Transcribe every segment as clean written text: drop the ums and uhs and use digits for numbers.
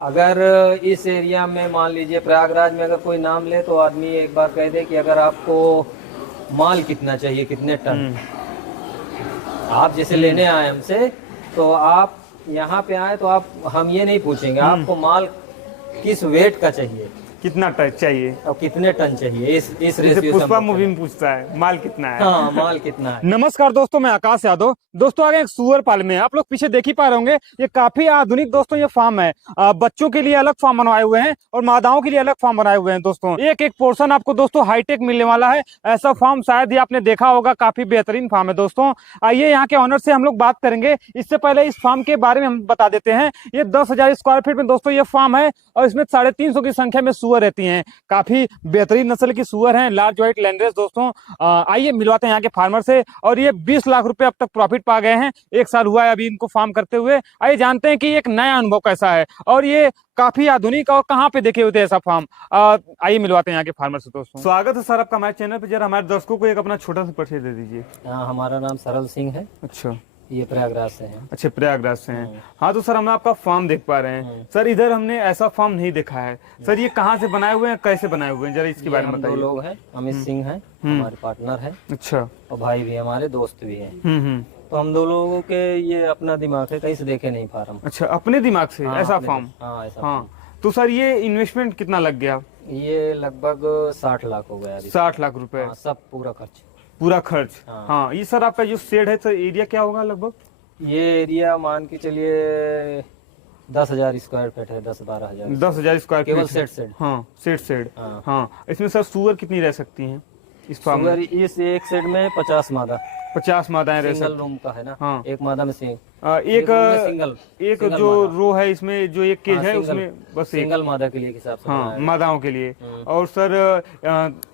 अगर इस एरिया में मान लीजिए प्रयागराज में अगर कोई नाम ले तो आदमी एक बार कह दे कि अगर आपको माल कितना चाहिए, कितने टन, आप जैसे लेने आए हमसे, तो आप यहाँ पे आए तो आप हम ये नहीं पूछेंगे आपको माल किस वेट का चाहिए, कितना टन चाहिए और कितने टन चाहिए। इस जैसे रेशियो से पुष्पा हम मूवी में पूछता है माल कितना है। हाँ, माल कितना है। नमस्कार दोस्तों, मैं आकाश यादव। दोस्तों आगे एक सुअर पाल में आप लोग पीछे देख ही पा रहे होंगे, ये काफी आधुनिक दोस्तों ये फार्म है। बच्चों के लिए अलग फार्म बनवाए हुए हैं और मादाओं के लिए अलग फार्म बनाए हुए हैं। दोस्तों एक एक पोर्शन आपको दोस्तों हाईटेक मिलने वाला है। ऐसा फार्म शायद ही आपने देखा होगा, काफी बेहतरीन फार्म है। दोस्तों आइए यहाँ के ऑनर से हम लोग बात करेंगे। इससे पहले इस फार्म के बारे में हम बता देते हैं। ये 10,000 स्क्वायर फीट में दोस्तों ये फार्म है और इसमें 350 की संख्या में सुअर रहती है। काफी बेहतरीन नस्ल की सुअर है, लार्ज व्हाइट लैंड्रेस। दोस्तों आइए मिलवाते हैं यहाँ के फार्मर से। और ये 20 लाख रुपए अब तक प्रॉफिट पा गए हैं, 1 साल हुआ है अभी इनको फार्म करते हुए। आइए जानते हैं कि एक नया अनुभव कैसा है और ये काफी आधुनिक और कहाँ पे देखे हुए थे ऐसा फार्म। आइए मिलवाते हैं यहाँ के फार्मर से। दोस्तों स्वागत है सर आपका हमारे चैनल पे। जरा हमारे दर्शकों को एक अपना छोटा सा परिचय दे दीजिए। हमारा नाम सरल सिंह है। अच्छा, ये प्रयागराज से है। अच्छे प्रयागराज से हैं। हाँ तो सर हम आपका फार्म देख पा रहे हैं। सर इधर हमने ऐसा फार्म नहीं देखा है। सर ये कहाँ से बनाए हुए हैं, कैसे बनाए हुए हैं, जरा इसके बारे में हम बताइए। 2 लोग हैं, अमित सिंह है हमारे पार्टनर है, अच्छा। और भाई भी हमारे दोस्त भी हैं। हम्म। तो हम 2 लोगों के ये अपना दिमाग है, कहीं से देखे नहीं फार्म। अच्छा, अपने दिमाग से ऐसा फार्म। हाँ, ऐसा हाँ तो सर ये इन्वेस्टमेंट कितना लग गया? ये लगभग 60 लाख हो गया अभी। 60 लाख रुपए? हाँ, सब पूरा खर्च। पूरा खर्च? हाँ। हाँ। ये सर आपका जो शेड है सर, एरिया क्या होगा लगभग? ये एरिया मान के चलिए 10,000 स्क्वायर फीट है, 10-12 हजार। 10,000 स्क्वायर केवल फीट? सेट। हाँ सेड। हाँ। हाँ इसमें सर सुअर कितनी रह सकती हैं इस फार्म में? इस एक सेट में 50 मादा। 50 मादाएं रह सिंगल सकती? रूम का है ना। हाँ। एक मादा में सिंगल एक जो रो है इसमें, जो एक केज है उसमें बस एक सिंगल मादा के लिए हिसाब से हाँ बनाया है। मादाओं के लिए। और सर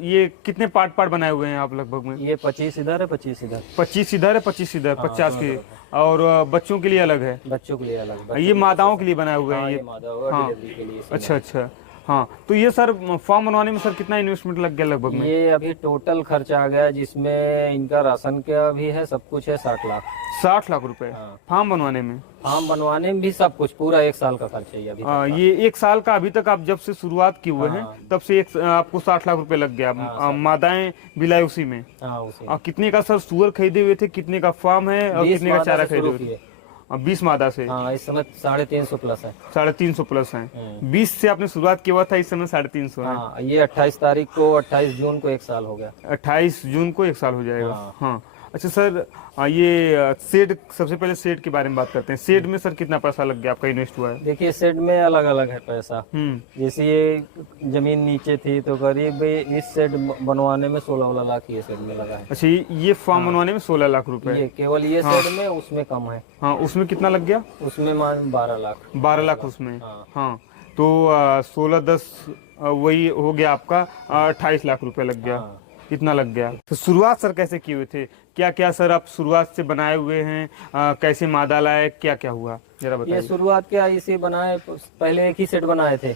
ये कितने पार्ट बनाए हुए हैं आप लगभग में? ये 25 इधर है, 25 इधर। 25 इधर है, 25 इधर, 50 के। और बच्चों के लिए अलग है? बच्चों के लिए अलग। ये मादाओं के लिए बनाए हुए हैं। हाँ, ये ये मादा और हाँ। डिलीवरी के लिए। अच्छा अच्छा। हाँ तो ये सर फार्म बनवाने में सर कितना इन्वेस्टमेंट लग गया लगभग में? ये अभी टोटल खर्च आ गया जिसमें इनका राशन का भी है, सब कुछ है, 60 लाख। 60 लाख रुपए हाँ। फार्म बनवाने में? फार्म बनवाने में भी सब कुछ, पूरा 1 साल का खर्च है ये अभी तक का। ये 1 साल का अभी तक आप जब से शुरुआत किए हुए हैं तब से आपको 60 लाख रुपए लग गया। मादाएं बिलाए उसी में? हाँ, उसी। कितने का सर सुअर खरीदे हुए थे, कितने का फार्म है और 20 कितने का मादा चारा से खरीदे शुरू हुए थे? किए। 20 मादा से? हाँ, इस समय 350 प्लस है। 350 प्लस है। 20 से आपने शुरुआत किया हुआ था, इस समय 350 है। हाँ, ये 28 तारीख को, 28 जून को 1 साल हो गया। 28 जून को 1 साल हो जाएगा। हाँ। हाँ अच्छा सर, ये सेड, सबसे पहले सेड के बारे में बात करते हैं। सेड में सर कितना पैसा लग गया आपका, इन्वेस्ट हुआ है? देखिए सेट में अलग अलग है पैसा। जैसे ये जमीन नीचे थी तो करीब इस सेट बनवाने में 16 लाख ये सेट में लगा है। अच्छा, ये फार्म बनवाने में 16 लाख रुपए? ये केवल ये सेट में, उसमें कम है। हाँ उसमें कितना लग गया? उसमें मान 12 लाख। 12 लाख उसमें। हाँ। हाँ तो 16-10 वही हो गया आपका, 28 लाख रुपए लग गया। हाँ। कितना लग गया? तो शुरुआत सर कैसे किए हुए थे, क्या क्या सर आप शुरुआत से बनाए हुए हैं? कैसे मादा लाए, क्या क्या हुआ, जरा बताइए। ये शुरुआत क्या, इसे बनाए पहले एक ही सेट बनाए थे।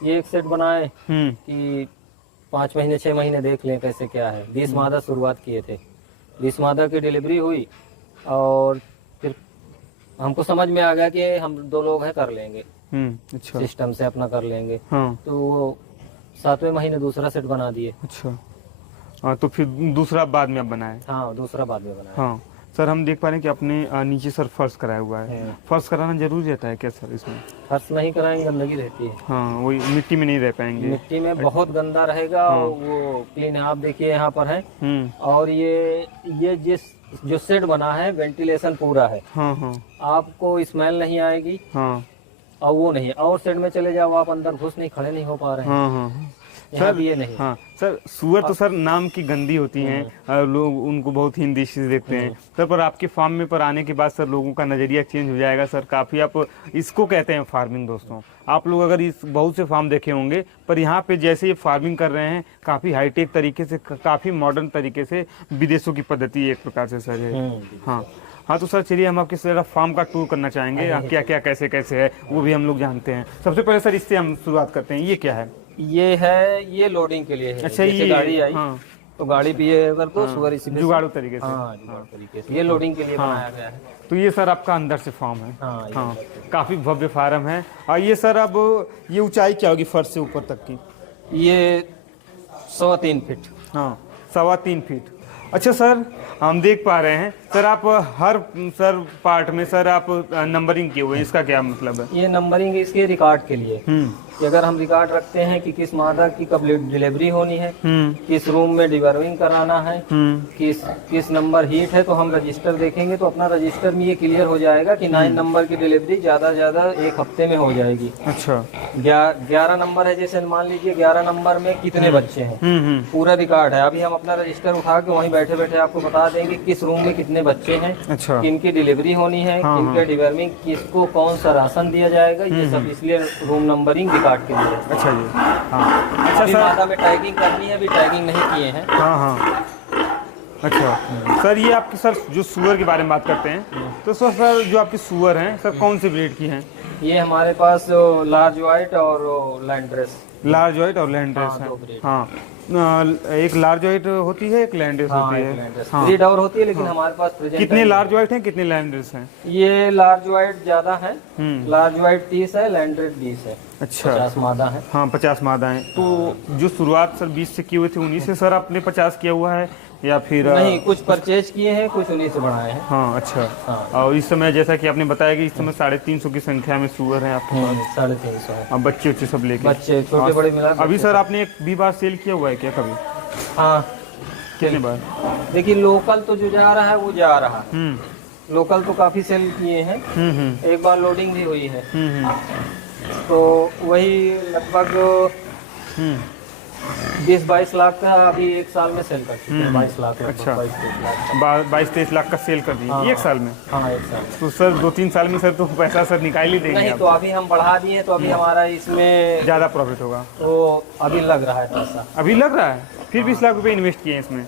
ये एक सेट बनाए कि 5 महीने 6 महीने देख लें कैसे क्या है। 20 मादा शुरुआत किए थे। 20 मादा की डिलीवरी हुई और फिर हमको समझ में आ गया कि हम 2 लोग हैं, कर लेंगे। अच्छा। सिस्टम से अपना कर लेंगे। हाँ। तो 7वें महीने दूसरा सेट बना दिए। अच्छा। हाँ तो फिर दूसरा बाद में आप बनाए? हाँ, दूसरा बाद में बनाया। हाँ सर, हम देख पा रहे हैं कि अपने नीचे सर फर्श कराया हुआ है। फर्श कराना जरूरी रहता है क्या सर इसमें? फर्श नहीं कराएंगे गंदगी रहती है। हाँ वही, मिट्टी में नहीं रह पाएंगे। मिट्टी में बहुत गंदा रहेगा। वो क्लीन है, आप देखिए यहाँ पर है। और ये जो सेट बना है वेंटिलेशन पूरा है। हाँ। आपको स्मेल नहीं आएगी। हाँ। और वो नहीं है, और सेट में चले जाओ आप, अंदर घुस नहीं, खड़े नहीं हो पा रहे हैं। हाँ। यहाँ भी ये नहीं। हाँ सर, सुअर तो सर नाम की गंदी होती हैं, लोग उनको बहुत हीन दृष्टि से देखते हैं सर, पर आपके फार्म में पर आने के बाद सर लोगों का नजरिया चेंज हो जाएगा सर काफी। आप इसको कहते हैं फार्मिंग। दोस्तों आप लोग अगर इस बहुत से फार्म देखे होंगे, पर यहाँ पे जैसे ये फार्मिंग कर रहे हैं काफी हाईटेक तरीके से, काफी मॉडर्न तरीके से, विदेशों की पद्धति एक प्रकार से सर है। हाँ तो सर चलिए हम आपके सर फार्म का टूर करना चाहेंगे, क्या क्या कैसे कैसे है वो भी हम लोग जानते हैं। सबसे पहले सर इससे हम शुरुआत करते हैं, ये क्या है? ये लोडिंग के लिए है। अच्छा, जैसे ये गाड़ी आई। हाँ। तो गाड़ी पे ये अगर तो सुअर इसी में से- जुगाड़ू तरीके से। हाँ जुगाड़ू तरीके से, ये लोडिंग के लिए बनाया गया है। तो ये सर आपका अंदर से फार्म है। हाँ, ये हाँ, काफी भव्य फार्म है। और ये सर अब ये ऊंचाई क्या होगी फर्श से ऊपर तक की? ये 3.25 फीट। हाँ, 3.25 फीट। अच्छा सर, हम देख पा रहे हैं सर आप हर सर पार्ट में सर आप नंबरिंग किए हुए हैं, इसका क्या मतलब है? ये नंबरिंग इसके रिकॉर्ड के लिए कि अगर हम रिकॉर्ड रखते हैं कि किस मादा की कब डिलीवरी होनी है, किस रूम में डिवर्मिंग कराना है, किस नंबर हीट है, तो हम रजिस्टर देखेंगे तो अपना रजिस्टर में ये क्लियर हो जाएगा कि 9 नंबर की डिलीवरी ज्यादा ज्यादा 1 हफ्ते में हो जाएगी। अच्छा, 11 नंबर है, जैसे मान लीजिए 11 नंबर में कितने बच्चे हैं, पूरा रिकॉर्ड है। अभी हम अपना रजिस्टर उठा के वहीं बैठे बैठे आपको बता देंगे किस रूम में कितने बच्चे हैं, अच्छा, किनकी डिलीवरी होनी है, किनके डिवर्मिंग, किसको कौन सा राशन दिया जाएगा, ये सब इसलिए रूम नंबरिंग रिकॉर्ड के लिए है। अच्छा जी, हाँ। अच्छा अभी सर, मादा में टैगिंग करनी है, अभी टैगिंग नहीं किए हैं। हाँ हाँ, अच्छा सर, ये आपके सर जो सुअर के बारे में बात करते हैं, तो सर जो आपकी सुअर हैं सर कौन सी ब्रीड की हैं? ये हमारे पास लार्ज व्हाइट और लैंड्रेस, लार्ज व्हाइट और लैंड्रेस दो है। breed। हाँ, एक लार्ज व्हाइट होती है, एक लैंड्रेस हाँ, होती एक है। लैंड्रेस हाँ, ब्रीड और होती है, लेकिन हमारे पास प्रेजेंट कितने लार्ज व्हाइट हैं, कितने लैंड्रेस हैं? ये लार्ज व्हाइट ज्यादा है, हम्म। लार्ज व्हाइट 30 है, लैंड्रेस 20 है, अच्छा, 50 मादा है। हाँ 50 मादा हैं। तो जो शुरुआत सर 20 से किए हुए थे, उन्हीं से सर आपने 50 किया हुआ है या फिर? नहीं, कुछ परचेज किए हैं, कुछ उन्हीं से बढ़ाए हैं। हाँ, अच्छा। हाँ। और इस समय जैसा कि आपने बताया कि इस समय 350 की संख्या में सुअर हैं आपके पास, 350 है। अब बच्चे उच्चे सब लेके। बच्चे छोटे बड़े मिला अभी सर आपने एक भी बार सेल किया हुआ है क्या कभी? हाँ, कितने बार? देखिए लोकल तो जो जा रहा है वो जा रहा है, लोकल तो काफी सेल किए हैं। एक बार लोडिंग भी हुई है, तो वही लगभग 20-22 लाख का अभी एक साल में सेल कर चुके हैं। 22 लाख, अच्छा। 22-23 लाख। 22-23 लाख का सेल कर दिए हाँ, एक साल में? हाँ, एक साल में। तो सर 2-3 साल में सर तो पैसा सर निकाल ही देंगे नहीं, आप। तो अभी हम बढ़ा दिए, तो अभी हमारा इसमें ज़्यादा प्रॉफिट होगा तो अभी लग रहा है पैसा। अभी लग रहा है? फिर 20 लाख रुपए इन्वेस्ट किए हैं इसमें,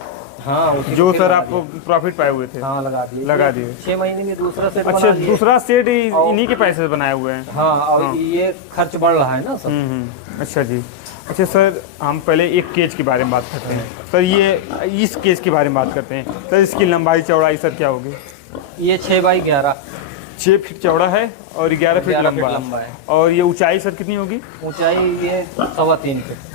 हाँ, उसी जो को फिर सर लगा आप दिए। प्रॉफिट पाए हुए थे? हाँ, लगा दिए। 6 महीने में दूसरा सेट अच्छा, बना लिए। दूसरा सेट इन्हीं के पैसे से बनाए हुए हैं? हाँ, और ये खर्च बढ़ रहा है ना सब। अच्छा जी। अच्छा सर, हम पहले एक केज के बारे में बात करते हैं सर। ये इस केज के बारे में बात करते हैं सर। इसकी लंबाई चौड़ाई सर क्या होगी? ये 6x11, 6 फीट चौड़ा है और 11 फीट 11 लंबा फीट लंबा है। और ये ऊंचाई सर कितनी होगी? ऊंचाई ये 3.25 फीट।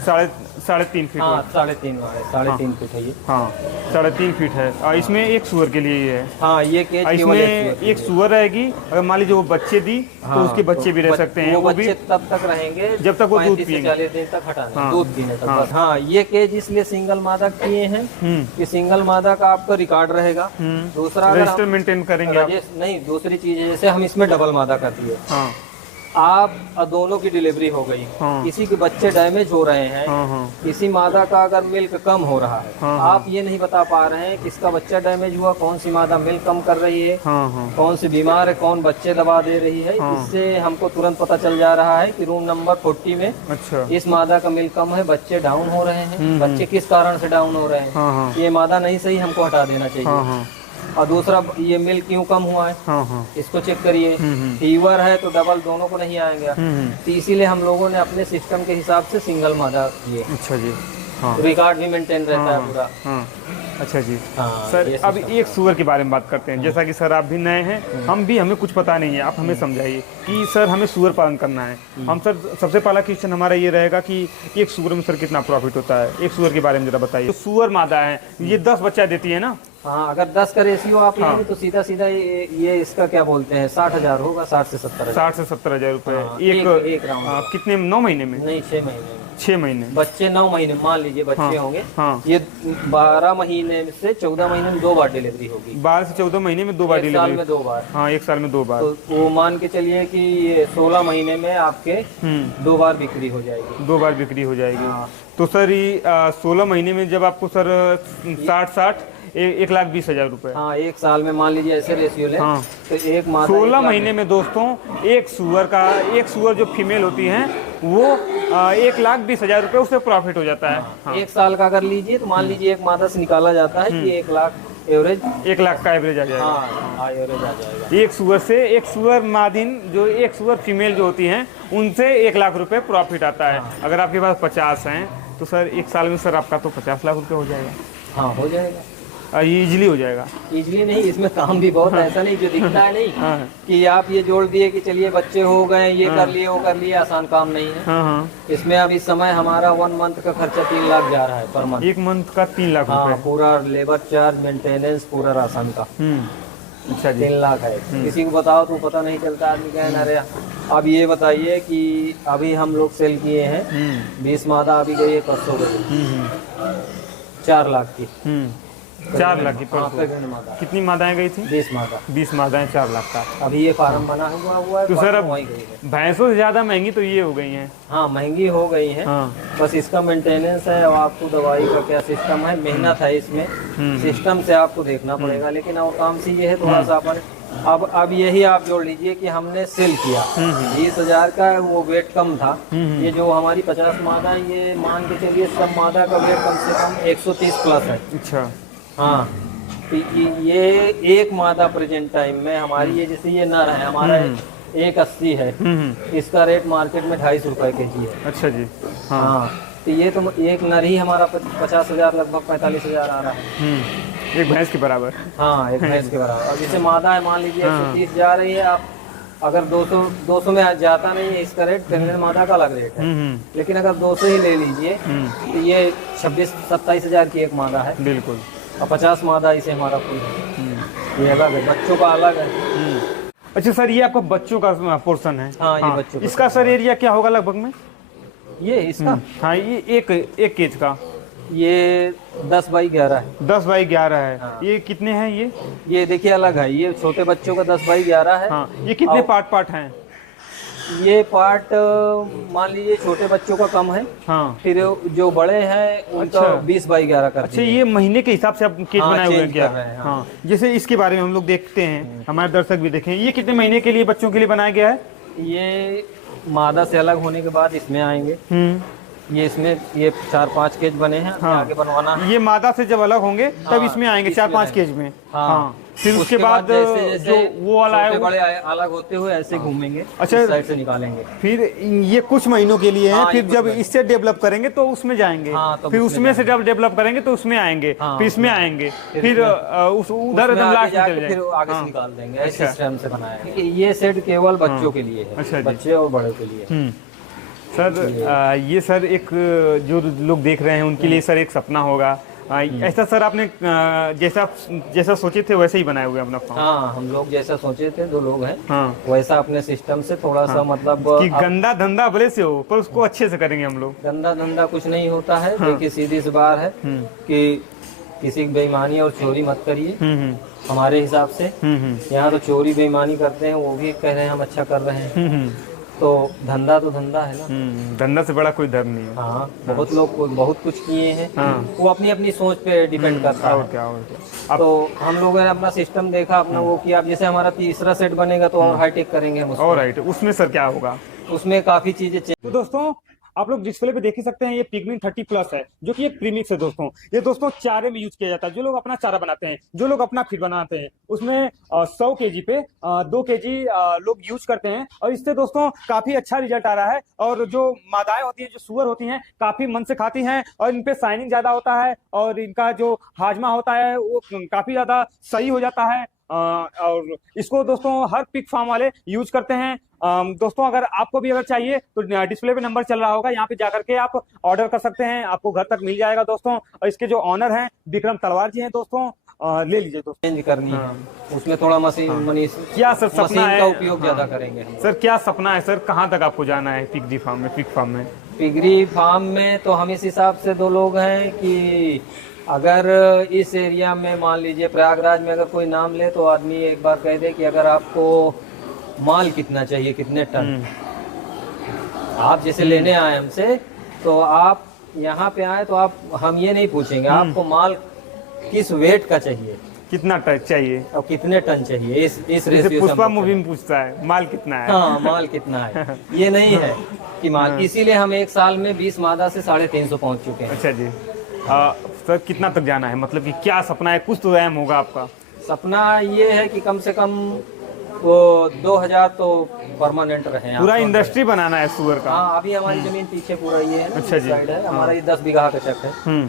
3.5 फीट हाँ, होगी। 3.5 है, 3.5 फीट है ये। हाँ, 3.5 फीट है। और इसमें एक सुअर के लिए ये है। हाँ, ये केज और केवल इसमें एक सुअर रहेगी। अगर मान लीजिए वो बच्चे दी तो उसके बच्चे भी रह सकते हैं, वो भी बच्चे तब तक रहेंगे जब तक वो दूध 35 से पिएंगे। 40 दिन तक हटाना, हाँ। दूध पीने तक बस। हाँ, ये केज इसलिए सिंगल मादा किए हैं कि सिंगल मादा का आपका रिकॉर्ड रहेगा। दूसरा अगर रजिस्टर मेंटेन करेंगे आप? नहीं, दूसरी चीज है, जैसे हम इसमें डबल मादा कर दिए, हाँ आप दोनों की डिलीवरी हो गई, हाँ। किसी के बच्चे डैमेज हो रहे हैं, हाँ हाँ किसी मादा का अगर मिल्क कम हो रहा है, हाँ, हाँ। आप ये नहीं बता पा रहे हैं किसका बच्चा डैमेज हुआ, कौन सी मादा मिल्क कम कर रही है, हाँ हाँ कौन सी बीमार है, कौन बच्चे दबा दे रही है, हाँ। इससे हमको तुरंत पता चल जा रहा है कि रूम नंबर 40 में अच्छा इस मादा का मिल्क कम है, बच्चे डाउन हो रहे हैं। बच्चे किस कारण से डाउन हो रहे हैं, हाँ हाँ ये मादा नहीं सही, हमको हटा देना चाहिए। हाँ हाँ और दूसरा, ये मिल्क क्यों कम हुआ है, हाँ हाँ इसको चेक करिए। फीवर है तो डबल दोनों को नहीं आएगा, तो इसीलिए हम लोगों ने अपने सिस्टम के हिसाब से सिंगल मादा किए। अच्छा जी। हाँ रिकॉर्ड भी मेंटेन रहता है पूरा। हाँ अच्छा जी। हाँ, सर ये अब system। एक सुअर के बारे में बात करते हैं। जैसा कि सर आप भी नए हैं, हमें कुछ पता नहीं है, आप हमें समझाइए कि सर हमें सुअर पालन करना है। हम सर सबसे पहला क्वेश्चन हमारा ये रहेगा कि एक सुअर में सर कितना प्रॉफिट होता है? एक सुअर के बारे में जरा बताइए। तो सुअर मादा है, ये 10 बच्चा देती है ना? हाँ, अगर 10 का रेशियो आप लेंगे तो सीधा सीधा ये इसका क्या बोलते हैं 60,000 होगा, 60 से 70,000। 60 से 70,000 रुपए हाँ, एक राउंड। कितने 9 महीने में? नहीं, 6 महीने में। 6 महीने बच्चे 9 महीने मान लीजिए बच्चे होंगे, हाँ। ये 12 महीने से 14 महीने में 2 बार डिलीवरी होगी। 12 से 14 महीने में 2 बार एक साल डिलीवरी? में 2 बार। हाँ, एक साल में 2 बार। तो वो मान के चलिए कि ये 16 महीने में आपके 2 बार बिक्री हो जाएगी। 2 बार बिक्री हो जाएगी। हाँ। तो सर ये 16 महीने में जब आपको सर 60 1,20,000 रुपए। हाँ, एक साल में मान लीजिए ऐसे रेशियो ले, हाँ। तो एक मादा 16 महीने में दोस्तों एक सुअर जो फीमेल होती है वो 1,20,000 रुपए उससे प्रॉफिट हो जाता है। हाँ। एक साल का अगर लीजिए तो मान लीजिए एक मादा से निकाला जाता है कि 1 लाख एवरेज। 1 लाख का एवरेज आ जाएगा। हाँ, एवरेज आ जाएगा। एक सुअर से, एक सुअर मादिन जो एक सुअर फीमेल जो होती हैं उनसे 1 लाख रुपए प्रॉफिट आता है। अगर आपके पास 50 हैं तो सर एक साल में सर आपका तो 50 लाख रुपए हो जाएगा। हाँ हो जाएगा, ये इजीली हो जाएगा। इजली नहीं, इसमें काम भी बहुत है, ऐसा नहीं जो दिखता है नहीं हाँ कि आप ये जोड़ दिए कि चलिए बच्चे हो गए, ये कर लिए वो कर लिए, आसान काम नहीं है। हाँ हाँ। इसमें अब इस समय हमारा 1 मंथ का खर्चा 3 लाख जा रहा है पर मंथ। 1 मंथ का 3 लाख हाँ, रुपए। पूरा लेबर चार्ज, मेंटेनेंस, पूरा राशन का अच्छा जी। 3 लाख है। किसी को बताओ तो पता नहीं चलता, आदमी कहना अरे। अब ये बताइए कि अभी हम लोग सेल किए हैं 20 मादा, अभी गई है परसों गई 4 लाख की। 4 लाख की हाँ, परसों। प्रेग्नेंट मादा, कितनी मादाएं गई थी? 20 मादा। 20 मादाएं 4 लाख का। अभी ये फार्म बना हुआ है तो सर अब वहीं गई है। भैंसों से ज्यादा महंगी तो ये हो गई हैं। हाँ महंगी हो गई है। हाँ। बस इसका मेंटेनेंस है, अब आपको दवाई का क्या सिस्टम है, मेहनत है इसमें, सिस्टम से आपको देखना पड़ेगा। लेकिन अब काम से ये है थोड़ा सा अपन, अब यही आप जोड़ लीजिए कि हमने सेल किया 20,000 का, वो वेट कम था। ये जो हमारी 50 मादा है, ये मान के चलिए सब मादा का वेट कम से कम 130 प्लस है। अच्छा। हाँ, तो ये एक मादा प्रेजेंट टाइम में हमारी, ये जैसे ये नर है हमारा 180 है, इसका रेट मार्केट में 250 रुपए केजी है। अच्छा जी। हाँ, तो ये तो एक नर ही हमारा 50,000 लगभग 45,000 आ रहा है। एक भैंस के बराबर। हाँ, एक भैंस के बराबर। अब जैसे मादा है मान लीजिए 130 जा रही है, आप अगर 200 में आज जाता नहीं है इसका रेट, प्रेग्नेंट मादा का अलग रेट है। लेकिन अगर 200 ही ले लीजिए तो ये 26-27,000 की एक मादा है। बिल्कुल। और 50 मादा इसे हमारा फुल है, ये अलग है, बच्चों का अलग है। अच्छा सर, ये आपका बच्चों का पोर्शन है। हाँ, ये बच्चों का। इसका सर एरिया क्या होगा लगभग में? ये इसका हाँ, ये एक केज का ये 10 बाई 11 है। 10 बाई 11 है। हाँ। ये कितने हैं ये? ये देखिए अलग है, ये छोटे बच्चों का 10 बाई 11 है। हाँ, ये कितने पार्ट हैं? ये पार्ट मान लीजिए छोटे बच्चों का कम है। हाँ। फिर जो बड़े हैं उनका अच्छा। 20 बाई 11 कर अच्छा, ये महीने के हिसाब से आप केज हाँ, बनाए हुए हैं चेंज क्या? कर रहे हैं, हाँ। हाँ, जैसे इसके बारे में हम लोग देखते हैं, हमारे दर्शक भी देखें, ये कितने महीने के लिए बच्चों के लिए बनाया गया है? ये मादा से अलग होने के बाद इसमें आएंगे। ये इसमें ये 4-5 केज बने हैं, हाँ। आगे बनवाना है। ये मादा से जब अलग होंगे तब हाँ, इसमें आएंगे इसमें 4-5 आएंगे। केज में। हाँ। फिर उसके बाद जैसे जो वो वाला है छोटे बड़े अलग होते हुए ऐसे घूमेंगे, अच्छा। इस साइड से निकालेंगे। फिर ये कुछ महीनों के लिए है। हाँ, फिर ये जब कुछ इससे डेवलप करेंगे तो उसमें जाएंगे। हाँ, तो फिर उसमें उसमें से जब डेवलप करेंगे तो उसमें आएंगे। हाँ, फिर इसमें आएंगे। फिर उस उधर उसमें आगे लास्ट में जाके चले फिर जाएंगे। आगे से हाँ। निकाल देंगे, ऐसे अच्छा। सिस्टम से बनाया है। ये सेट केवल बच्चों के लिए है। अच्छा जी। बच्चे और बड़ों के लिए। सर ये सर एक जो लोग देख रहे हैं उनके लिए सर एक सपना होगा। ऐसा सर आपने जैसा सोचे थे वैसे ही बनाए हुए अपना फार्म? हाँ, हम लोग जैसा सोचे थे, 2 लोग हैं। हाँ। वैसा अपने सिस्टम से थोड़ा सा मतलब कि गंदा धंधा भले से हो पर उसको अच्छे से करेंगे हम लोग। गंदा धंधा कुछ नहीं होता है। देखिए सीधी सी बात है कि किसी की बेईमानी और चोरी मत करिए। हमारे हिसाब से यहाँ तो चोरी बेईमानी करते हैं, वो भी कह रहे हैं हम अच्छा कर रहे हैं। तो धंधा है ना। धंधा से बड़ा कोई धर्म नहीं है। हाँ, बहुत लोग बहुत कुछ किए हैं। वो अपनी अपनी सोच पे डिपेंड करता और है। क्या। तो हम लोगों ने अपना सिस्टम देखा, अपना वो किया। अब जैसे हमारा तीसरा सेट बनेगा तो और हाईटेक करेंगे हम उसको। और राइट, उसमें सर क्या होगा? उसमें काफी चीजें तो दोस्तों आप लोग डिस्प्ले पे देख ही सकते हैं, ये पिगमिन 30+ है जो कि एक प्रीमिक्स है दोस्तों। ये दोस्तों चारे में यूज किया जाता है। जो लोग अपना चारा बनाते हैं, जो लोग अपना फीड बनाते हैं, उसमें 100 kg पे 2 kg लोग यूज करते हैं। और इससे दोस्तों काफी अच्छा रिजल्ट आ रहा है। और जो मादाएं होती हैं, जो सुअर होती हैं, काफी मन से खाती हैं और इन पे शाइनिंग ज्यादा होता है और इनका जो हाजमा होता है वो काफी ज्यादा सही हो जाता है। और इसको दोस्तों हर पिग फार्म वाले यूज करते हैं। दोस्तों अगर आपको भी चाहिए तो डिस्प्ले पे नंबर चल रहा होगा, यहाँ पे जाकर के आप ऑर्डर कर सकते हैं, आपको घर तक मिल जाएगा दोस्तों। और इसके जो ऑनर हैं विक्रम तलवार जी हैं दोस्तों, ले लीजिए दोस्तों। चेंज करनी है, उसमें थोड़ा मशीन क्या सर सपना है? का उपयोग ज्यादा करेंगे हम। सर क्या सपना है सर, कहाँ तक आपको जाना है पिग फार्म में? पिगरी फार्म में तो हम इस हिसाब से 2 लोग हैं कि अगर इस एरिया में मान लीजिए प्रयागराज में अगर कोई नाम ले तो आदमी एक बार कह दे कि अगर आपको माल कितना चाहिए, कितने टन, आप जैसे लेने आए हमसे, तो आप यहाँ पे आए तो हम ये नहीं पूछेंगे आपको माल किस वेट का चाहिए, कितना टन चाहिए और कितने टन चाहिए। इस रेशियो से पुष्पा मूवी में पूछता है माल कितना है। हाँ, माल कितना है, ये नहीं है कि माल। इसीलिए हम 1 साल में 20 मादा से 350 पहुंच चुके हैं। अच्छा जी। सर कितना तक जाना है, मतलब कि क्या सपना है? कुछ तो एम होगा आपका। सपना ये है कि कम से कम वो 2000 तो परमानेंट रहे। पूरा इंडस्ट्री बनाना है सुअर का। अभी हमारी जमीन पीछे पूरा ये है ना, अच्छा जी। साइड है हमारा, ये 10 बीघा का चक है।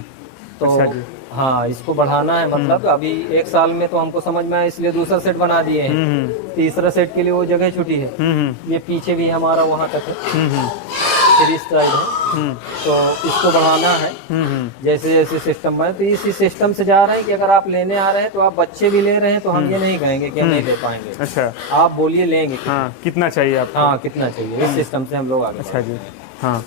तो अच्छा जी। हाँ, इसको बढ़ाना है, मतलब अभी 1 साल में तो हमको समझ में आया, इसलिए दूसरा सेट बना दिए हैं। तीसरा सेट के लिए वो जगह छुटी है। ये पीछे भी हमारा वहाँ तक है, फिर इस साइड है, तो इसको बढ़ाना है। जैसे जैसे सिस्टम बने, तो इसी सिस्टम से जा रहे हैं कि अगर आप लेने आ रहे हैं तो आप बच्चे भी ले रहे हैं, तो हम ये नहीं कहेंगे कि नहीं ले पाएंगे। अच्छा, आप बोलिए लेंगे हाँ कितना चाहिए आपको? हाँ, कितना चाहिए, इस सिस्टम से हम लोग आगे अच्छा जी, हाँ।